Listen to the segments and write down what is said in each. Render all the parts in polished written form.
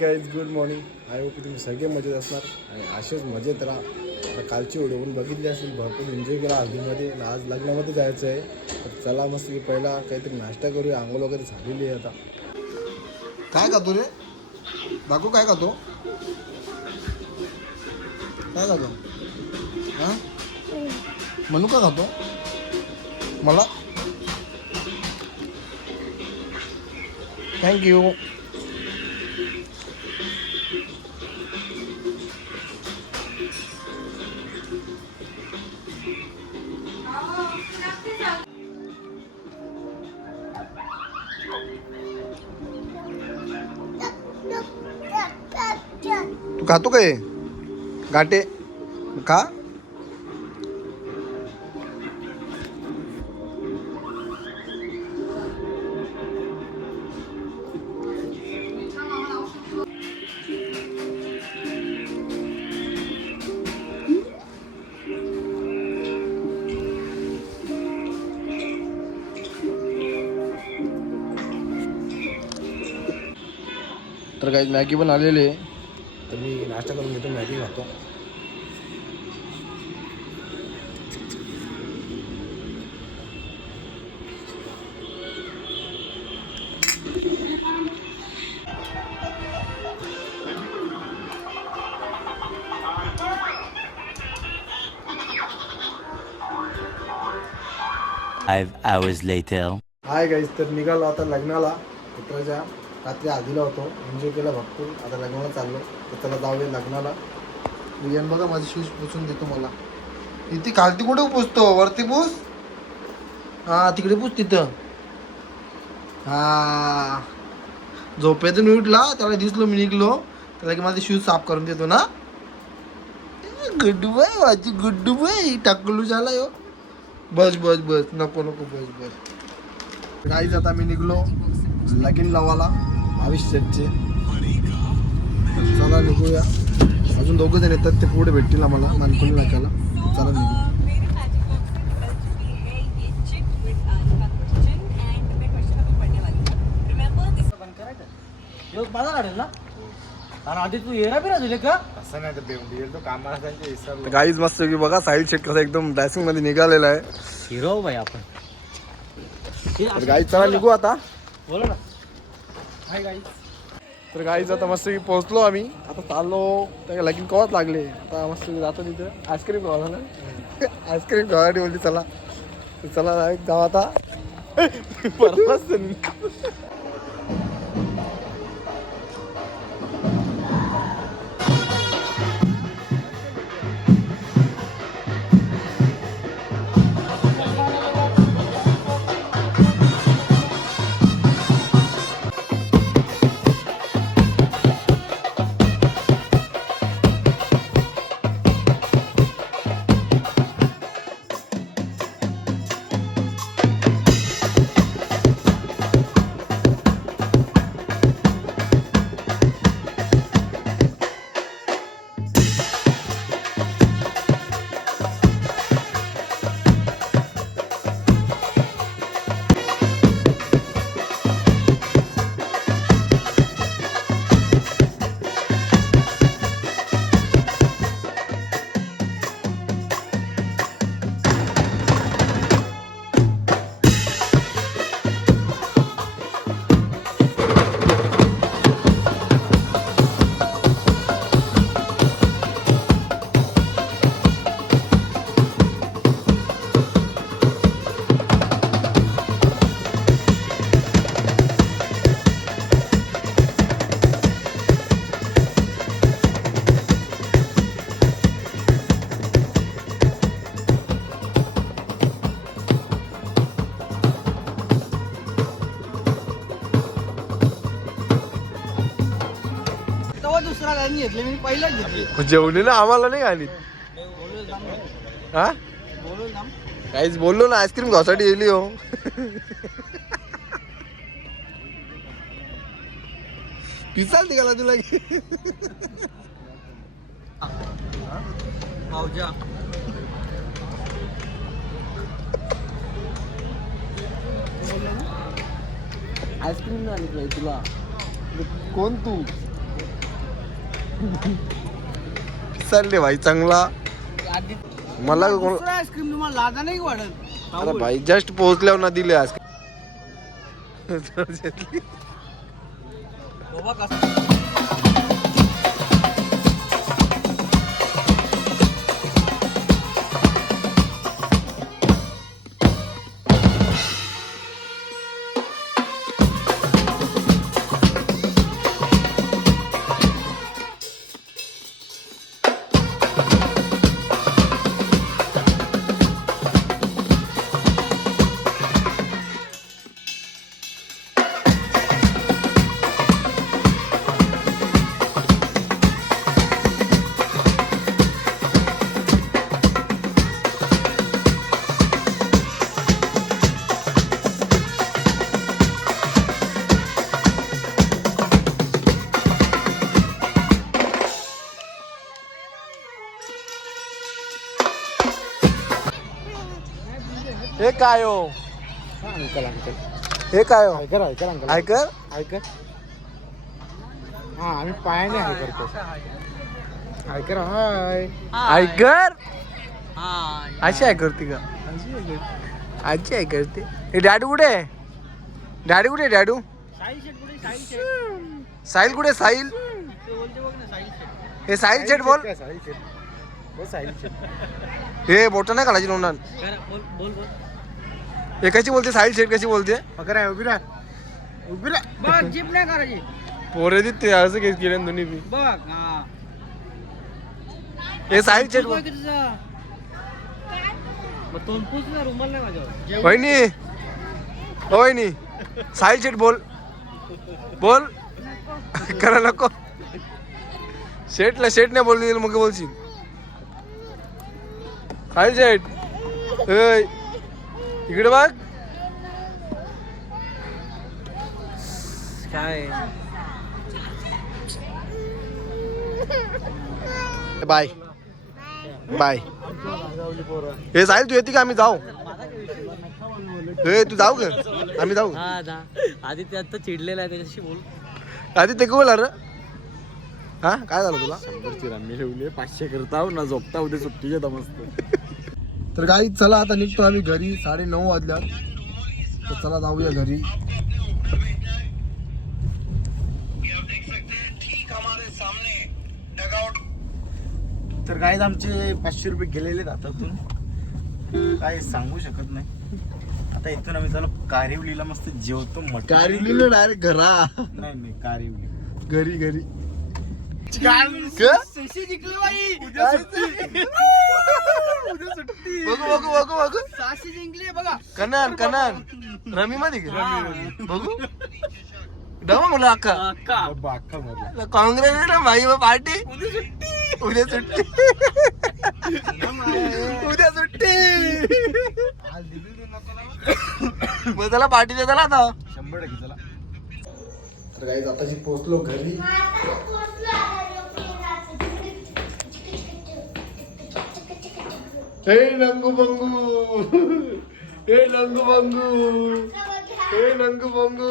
Guys, good morning. I hope तुम्ही सगळे मजेत असणार आणि असेच मजेत राहा. आता कालची व्हिडिओ पण बघितली असेल, भरपूर एन्जॉय केला हल्दीमध्ये. आज लग्नामध्ये जायचं आहे, तर चला मस्त की पहिला काहीतरी नाश्ता करूया. आंघोळ वगैरे झालेली आहे. आता काय खातो रे? दाखवू काय खातो? काय खातो? हां, म्हणू का खातो मला? थँक्यू. तू खातो काय गाठे? खा. तर काही मॅगी पण आलेली आहे, तर मी नाश्ता करून घेतो, मॅगी खातो. hours later. हाय गाईज, तर निघालो आता लग्नाला. मित्राच्या रात्री आधीला होतो, एन्जॉय केला भरपूर. आता लग्नाला चाललो, तर त्याला जाऊया लग्नाला. रियान बघा माझे शूज पुसून देतो मला. इथे खालती कुठे पुसतो? वरती पुस. हा, तिकडे पुस तिथं. हा, झोपेतून उठला, त्याला दिसलो मी निघलो, त्याला की माझे शूज साफ करून देतो ना. गुड्डू बाय, माझी गुड्डू बाय. टाकलू झाला यो. बस बस बस, नको नको, बस बस. गाईज आता मी निघलो लगीन लावाला भविष्याचे. चला निघूया. अजून दोघं जण येतात, ते पुढे भेटतील आम्हाला मानकुली नाक्याला. चला निघू. गाईज मस्त की बघा, साहिल शेख कसा एकदम ड्रेसिंग मध्ये निघालेला आहे. हिरो भाई आपण. तर गाईज चला निघू आता. बोला ना. Hi guys. तर गाईज आता मस्त की पोहोचलो आम्ही. आता चाललो, त्या लगीन कवाच लागले. आता मस्त जातो तिथं आईस्क्रीम खावा ना. आईस्क्रीम खावासाठी बोलते चला. चला जाऊ आता. परवाच दुसरा गाणी घेतले मी पहिलाच घेतली. जेवली ना आम्हाला नाही आली. हा काहीच बोललो ना, आईस्क्रीम खासाठी येली हो. पिसाल तिघाला तुला की. आईस्क्रीम नाही तुला. कोण तू? चालले भाई चांगला. मला कोण दुसरा आईस्क्रीम तुम्हाला लाजा नाही वाढत. अरे भाई जस्ट पोहोचल्यावर ना दिले आज. बाबा कसं हे काय हो अंकल अंकल हे काय हो ऐकर ऐकर अंकल ऐकर ऐकर. हा आम्ही पायाने हाय करतो. ऐकर हाय ऐकर हाय. अशी आहे करते का आजी आहे करते. हे डॅडू कुठे आहे डॅडू कुठे आहे डॅडू साहिल शेट कुठे साहिल शेट साहिल कुठे आहे? साहिल ते बोलते बघ ना साहिल शेट. हे साहिल शेट बोल. साहिल शेट हो साहिल शेट. हे बोट नाही घालायची नोंदणार. बोल बोल बोल. हे कशी बोलते साहिल शेट कशी बोलते अगर आहे उभी राह उभी राह. बघ जीप नाही करायची. पोरे ते असं केस केले ना दोन्ही बी. बघ हा हे साहिल शेट बोल. मग तोंडपूस ना रुमाल नाही माझ्यावर. वहिनी ओ वहिनी साहिल शेट बोल बोल करा नको. शेटला शेट नाही बोलली मग बोलशील साहिल शेट. ए, इकडे बघ काय बाय बाय. हे साहिल तू येते का आम्ही जाऊ. हे तू जाऊ का आम्ही जाऊ. आधी ते आता चिडलेला आहे त्याच्याशी बोल. आधी ते बोला रे. हा काय झालं तुला. 500 करता ना झोपता उद्या सुट्टी घेता मस्त. तर गाई चला आता निघतो आम्ही घरी. 9:30 वाजल्यात. तर चला जाऊया घरी. तर काय आमचे 500 रुपये गेलेले हातातून. काय सांगू शकत नाही. आता इथून आम्ही चला कारिवलीला मस्त जेवतो. गाडी डायरेक्ट घरा नाही नाही कारिवली घरी घरी. बघू बघू बघू बघू. साशी जिंकली बघा. कनान कनान रमी मध्ये बघू डबा मला अक्का काँग्रेस भाई पार्टी उद्या सुट्टी उद्या सुट्टी. मग त्याला पार्टी देता आता 100% चला. तर काही आताशी पोहोचलो घरी. हे नंगू बंगू हे नंगू बंगू हे नंगू बंगू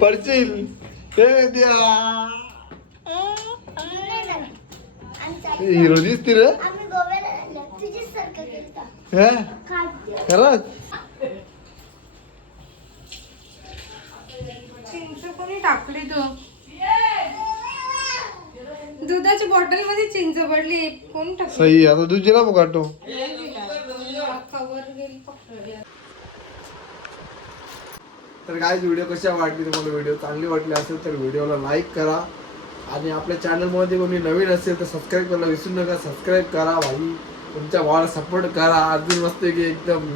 पडशील. हे द्या हिरो दिसती रे. खरंच चिंच कोणी टाकली तू. दुधाच्या बॉटल मध्ये चिंच पडली. कोण टाकली. सही आता दुसरीला बघाटो. कवर गेली पकडली. तर काय व्हिडिओ कशा वाटली तुम्हाला. व्हिडिओ चांगली वाटली असेल तर व्हिडिओला लाईक करा. आणि आपल्या चॅनलमध्ये कोणी नवीन असेल तर सबस्क्राईब करायला विसरू नका. सबस्क्राईब करा भाई. तुमच्या भावाला सपोर्ट करा. अजून मस्त की एकदम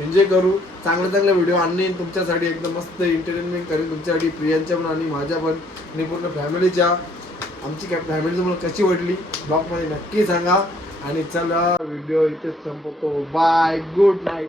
एन्जॉय करू. चांगले व्हिडिओ आणणे तुमच्यासाठी. एकदम मस्त एंटरटेनमेंट करेन तुमच्यासाठी. प्रियांच्या पण आणि माझ्या पण आणि पूर्ण फॅमिलीच्या. आमची काय फॅमिली तुम्हाला कशी वाटली ब्लॉगमध्ये नक्की सांगा. आणि चला व्हिडिओ इथेच संपवतो. Bye good night.